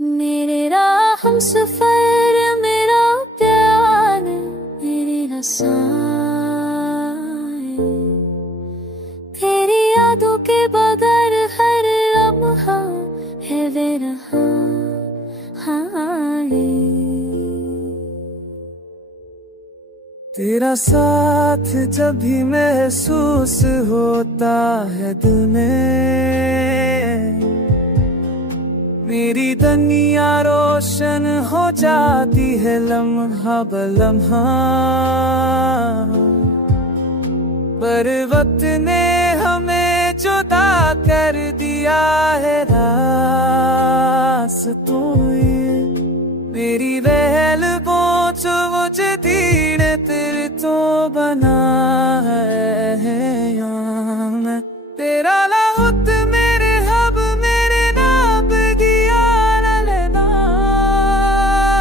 मेरे राह हमसफर मेरा प्यार मेरी रसाएं, तेरी यादों के बगैर हर लम्हा है बेरहा। तेरा साथ जब भी महसूस होता है दिल में, मेरी दुनिया रोशन हो जाती है लम्हा बलम्हा। पर वक्त ने हमें जुदा कर दिया है रास्तों ये, मेरी वहल पहुंच मुझे दीन तेरे तो बना है यहाँ मैं। तेरा लाहुत मेरे हब मेरे नाब दिया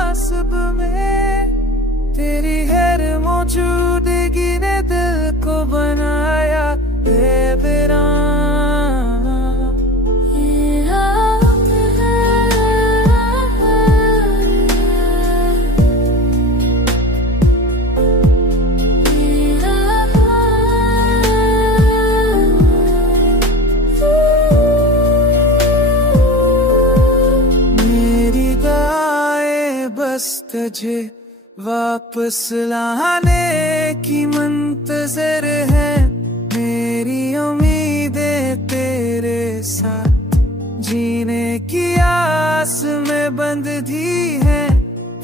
नसब में, तेरी हर मौजूदगी ने दिल को बनाया है बेरा। बस तुझे वापस लाने की मंतज़र है, मेरी उम्मीदें तेरे साथ जीने की आस में बंद दी है।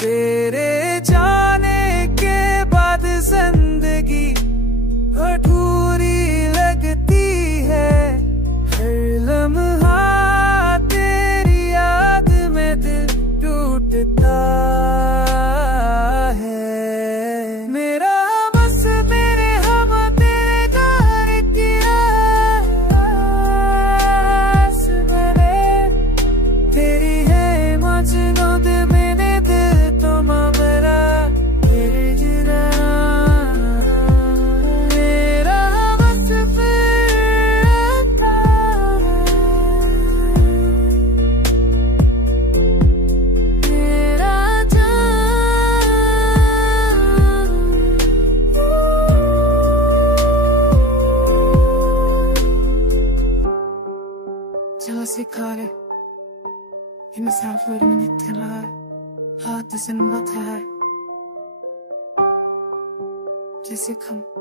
तेरे जाने के बाद जिंदगी अधूरी लगती है, हर लम्हा तेरी याद में दिल टूटता है। मेरा बस तेरे हम तेरे घर किया तेरी है मजनू दे मैंने दिल तो मबरा तेरे जुरा। मेरा बस Jealousy caught it in the south of the night. Heart doesn't matter. Just come.